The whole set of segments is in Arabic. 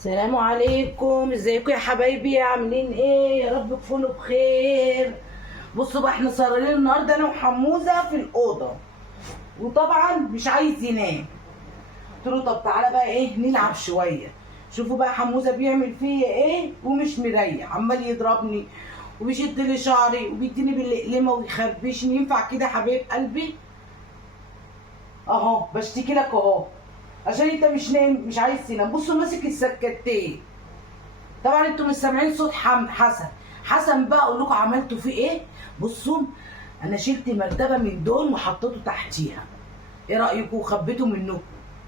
السلام عليكم، ازيكم يا حبايبي؟ عاملين ايه؟ يا رب تكونوا بخير. بصوا بقى، احنا سهرانين النهارده انا وحموزه في الاوضه، وطبعا مش عايز ينام. قلت له طب تعالى بقى ايه نلعب شويه. شوفوا بقى حموزه بيعمل فيا ايه، ومش مريح، عمال يضربني وبيشد لي شعري وبيديني بالقلمه ويخربشني. ينفع كده يا حبيب قلبي؟ اهو بشتكي لك اهو عشان انت مش نايم، مش عايز تنام. بصوا ماسك السكتين. طبعا انتوا مش سامعين صوت حسن بقى اقول لكم عملتوا فيه ايه. بصوا، انا شلت مرتبه من دول وحطيته تحتيها. ايه رايكم؟ وخبيته منكم.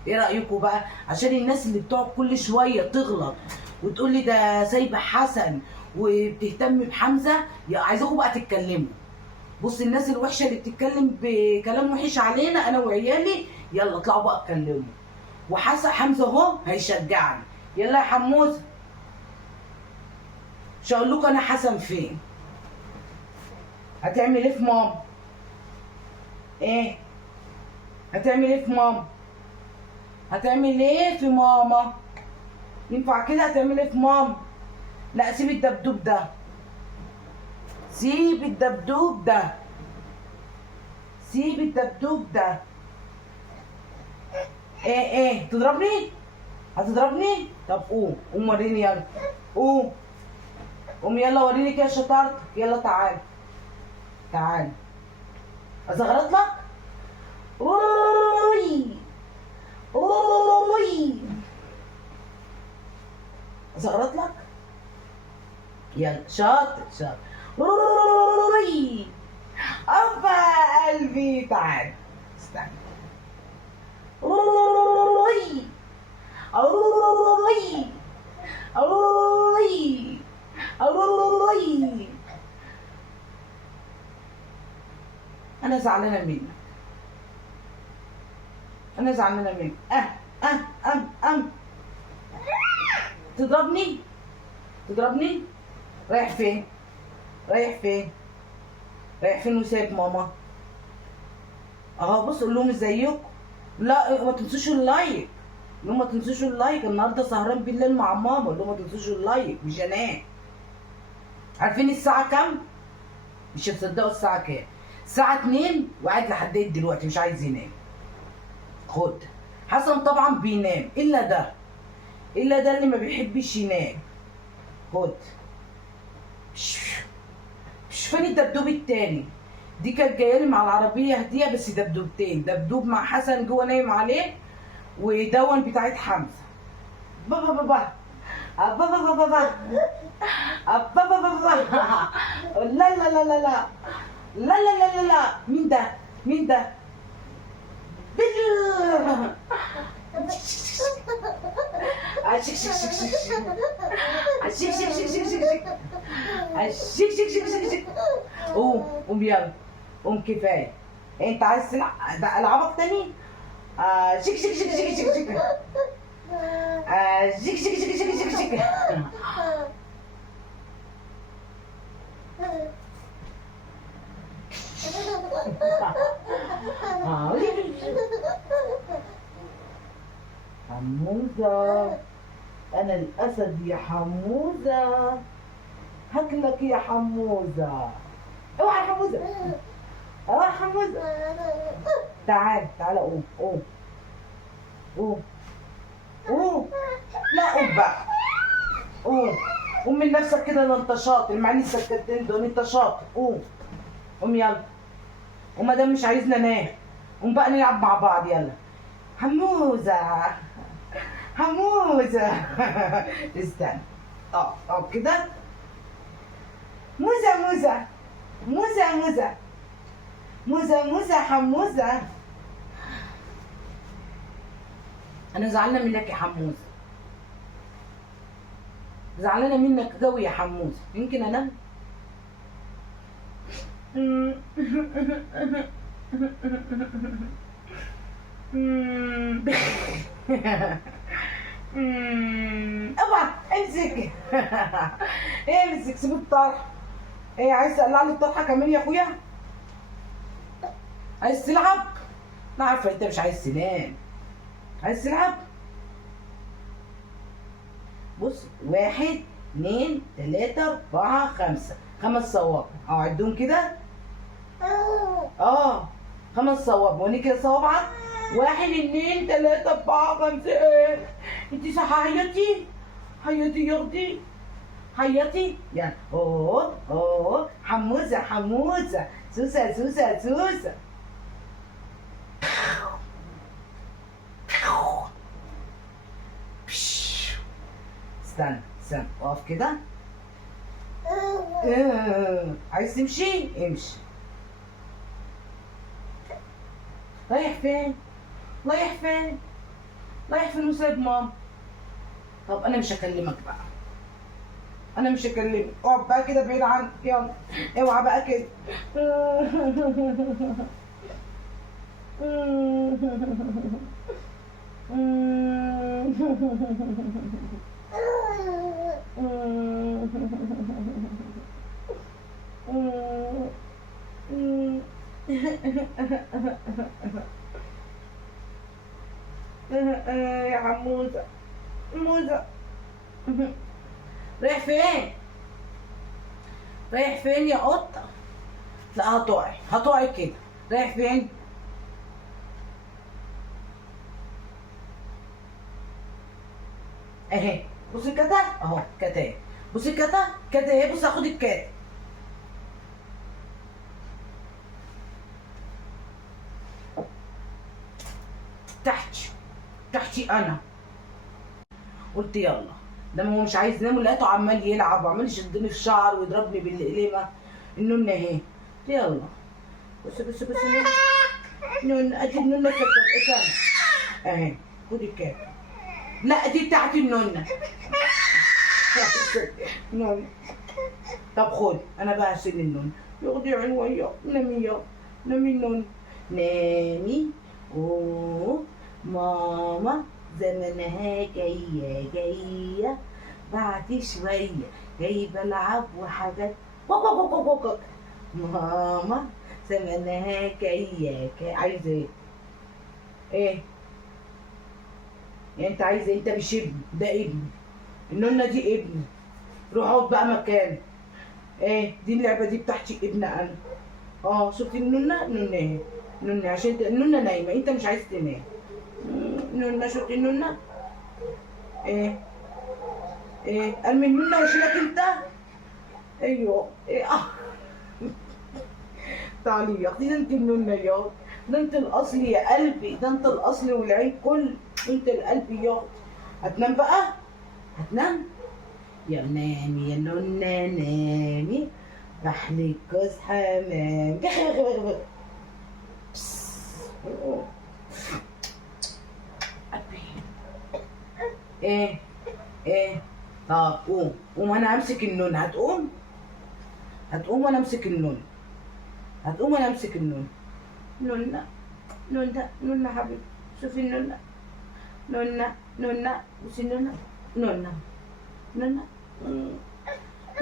ايه رايكم بقى؟ عشان الناس اللي بتقعد كل شويه تغلط وتقول لي ده سايبه حسن وبتهتم بحمزه، عايزاكم بقى تتكلموا. بص، الناس الوحشه اللي بتتكلم بكلام وحش علينا انا وعيالي، يلا اطلعوا بقى اتكلموا. وحسن حمزه اهو هيشجعني. يلا يا حموزه، مش هقول لكم انا حسن فين. هتعمل ايه في ماما؟ ايه هتعمل ايه في ماما؟ هتعمل ايه في ماما؟ ينفع كده؟ هتعمل ايه في ماما؟ لا، سيب الدبدوب ده، سيب الدبدوب ده، سيب الدبدوب ده. ايه تضربني؟ هتضربني؟ طب قوم قوم وريني، يلا قوم قوم، يلا وريني كده شطارتك. يلا تعال تعال، ازغرط لك. اوي اوي، ازغرط لك. يلا شاطر شاطر. اوي، ابا قلبي، تعال استنى. اوي اوي اوي اوي، انا زعلانه منك، انا زعلانه منك. اه ام تضربني؟ تضربني؟ رايح فين؟ رايح فين؟ رايح فين وسايب ماما؟ اهو بص، قول لهم ازيكم. لا ما تنسوش اللايك، قول لهم ما تنسوش اللايك. النهارده سهران بالليل مع ماما، قول لهم ما تنسوش اللايك، مش هنام. عارفين الساعه كام؟ مش هتصدقوا الساعه كام. الساعه 2 وقاعد لحد دلوقتي مش عايز ينام. خد، حسن طبعا بينام الا ده، الا ده اللي ما بيحبش ينام. خد. مش فين الدبدوب التاني؟ دي كانت جايه مع العربيه هديه، بس دبدوبتين، دبدوب مع حسن جوه نايم عليه، ودون بتاعت حمزه. بابا بابا بابا بابا بابا بابا بابا. لا لا لا لا لا لا لا لا لا لا، مين ده؟ مين ده؟ شك شك شك شك شك شك شك شك شك شك شك شك شك شك. قوم قوم يلا، قوم كفايه. انت عايز تلعب ده العبك تاني؟ شك شك شك شك شك شك شك شك شك شك شك شك. حموزة، أنا الأسد يا حموزة، هاكلك يا حموزة. اوعى يا حموزة، اوعى يا حموزة. تعال تعال، قوم قوم قوم قوم. لا قوم بقى، قوم قوم من نفسك كده، ده انت شاطر. معني السكتين دول انت شاطر. قوم قوم يلا. وما دام مش عايزنا ننام، قوم بقى نلعب مع بعض. يلا حموزة حموزة. استنى، كده. موزة موزة موزة موزة موزة موزة حموزة. أنا زعلانة منك يا حموزة، زعلانة منك قوي يا حموزة. يمكن أنام؟ اوعى امسك. امسك، سيب الطرح. ايه عايز تقلع لي الطرحه كمان يا اخويا؟ عايز تلعب؟ انا عارفه انت مش عايز تنام. عايز تلعب؟ بص، 1 2 3 4 5، 5 صوابع. اعدهم كده. اه 5 صوابع. وريني كده صوابعك. 1 2 3 4 5. ايه انت صح؟ عيطتي؟ عيطتي يا اختي؟ عيطتي يعني. اوه اوه حموزه حموزه، سوسه سوسه سوسه. استنى استنى، اقف كده. عايز تمشي؟ امشي. رايح فين؟ رايح فين؟ رايح فين وسايب ماما؟ طب انا مش هكلمك بقى، انا مش هكلمك. اقعد بقى كده بعيد عني، يلا اوعى بقى كده. يا حموزة موزة. رايح فين؟ رايح فين يا قطة؟ لا هتقعي، هتقعي كده. رايح فين؟ اهي بصي الكتا اهو، كتا. بصي الكتا كتا اهي. بصي هاخد الكات. تحتي تحتي انا. قلت يلا. لما هو مش عايز ينام لقيته عمال يلعب وعمال يشدني في شعر ويضربني بالقليمه. النونه اهي. قلت يلا. بصي بصي بصي نونه. ادي النونه كانت اسامه اهي. خدي الكات. لا دي بتاعت النونه. نونه. طب خد انا بقى هشيل النونه. ياخدي عين ويا نامي يا نامي النونه. نامي. اوه ماما زمنها جايه جايه بعد شويه، جايبه العب وحاجات. ماما زمنها جايه جايه. عايزه ايه؟ ايه يعني انت عايزه؟ انت مش ابني، ده ابني. النونه دي ابني. روح اقعد بقى مكان. ايه دي اللعبه دي بتاعتي ابن انا. اه شفتي النونه؟ النونه اهي. النونه عشان النونه نايمه، انت مش عايز تنام. النونه شفتي النونه؟ ايه ايه ارمي النونه واشيلك انت؟ ايوه ايه تعالي يا اختي. ده انت النونه يا، ده انت الاصل يا قلبي، ده انت الاصل والعين كل. انت القلب يا اختي. هتنام بقى؟ هتنام؟ يا نامي يا نونه نامي، بحلك جوز حمام. ايه ايه. طب قوم قوم، انا همسك النون. هتقوم؟ هتقوم وانا امسك النون. هتقوم وانا امسك النون. نونه نونه نونه حبيبي. شوفي النونه. نونه نونه. بصي النونه. نونه نونه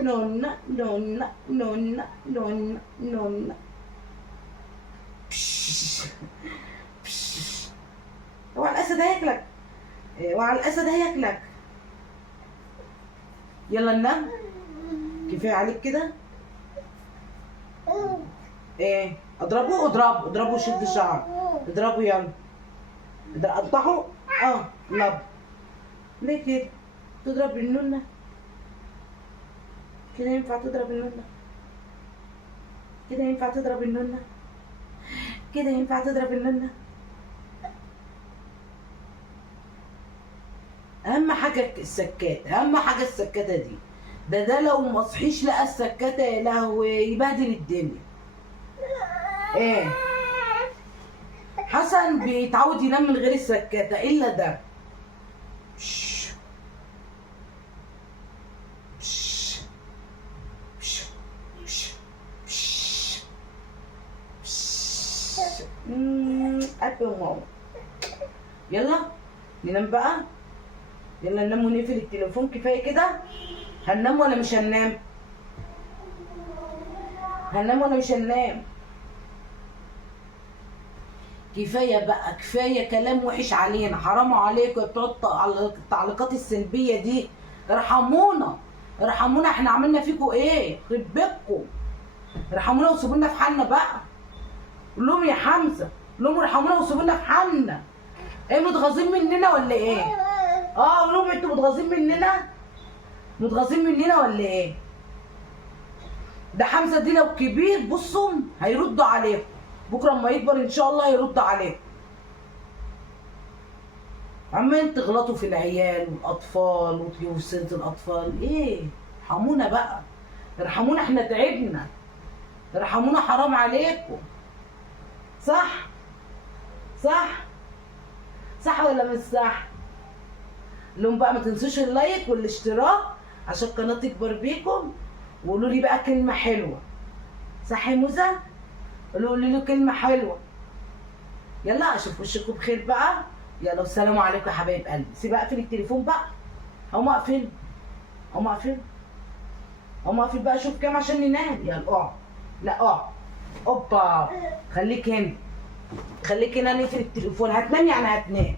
نونه نونه نونه نونه نونه. اوعى الاسد هياكلك. اوعى الاسد هياكلك. يلا ننام. كفايه عليك كده. ايه اضربه؟ اضربه اضربه. شد شعر. اضربه يلا. اقطعه. اه لب. ليه كده؟ تضرب النونه كده؟ ينفع تضرب النونه كده؟ ينفع تضرب النونه كده؟ ينفع تضرب النونه؟ اهم حاجه السكات، اهم حاجه السكاته دي. ده لو ما صحيش لقى السكاته يا لهوي يبهدل الدنيا. ايه حسن بيتعود ينام من غير السكاته الا ده. أبي وماما. يلا ننام بقى. يلا ننام ونقفل التليفون. كفايه كده. هننام ولا مش هننام؟ هننام ولا مش هننام؟ كفايه بقى، كفايه كلام وحش علينا. حرام عليكم يا بتوع التعليقات السلبيه دي. ارحمونا، ارحمونا، احنا عملنا فيكم ايه؟ يخرب بيتكم. ارحمونا وسيبونا في حالنا بقى. قول لهم يا حمزه، قول لهم ارحمونا وسيبونا في حالنا. ايه متغاظين مننا ولا ايه؟ قول لهم انتوا متغاظين مننا؟ متغاظين مننا ولا ايه؟ ده حمزه دي لو كبير بصوا هيردوا عليكم بكره اما يكبر ان شاء الله هيرد عليكم. عمالين تغلطوا في العيال والاطفال وتجيبوا في سيره الاطفال. ايه؟ ارحمونا بقى، ارحمونا، احنا تعبنا، ارحمونا، حرام عليكم. صح؟ صح؟ صح ولا مش صح؟ لهم بقى ما تنسوش اللايك والاشتراك عشان القناه تكبر بيكم، وقولوا لي بقى كلمه حلوه. صح يا موزه؟ قولوا لي كلمه حلوه. يلا اشوف وشكم بخير بقى. يلا والسلام عليكم يا حبايب قلبي. سيب اقفل التليفون بقى. هقوم اقفل، هقوم اقفل، هقوم اقفل بقى. اشوف كام عشان ننام. يلا اقعد. لا اقعد. اوبا، خليك هنا، خليك هنا. نقفل التليفون. هتنام يعني هتنام.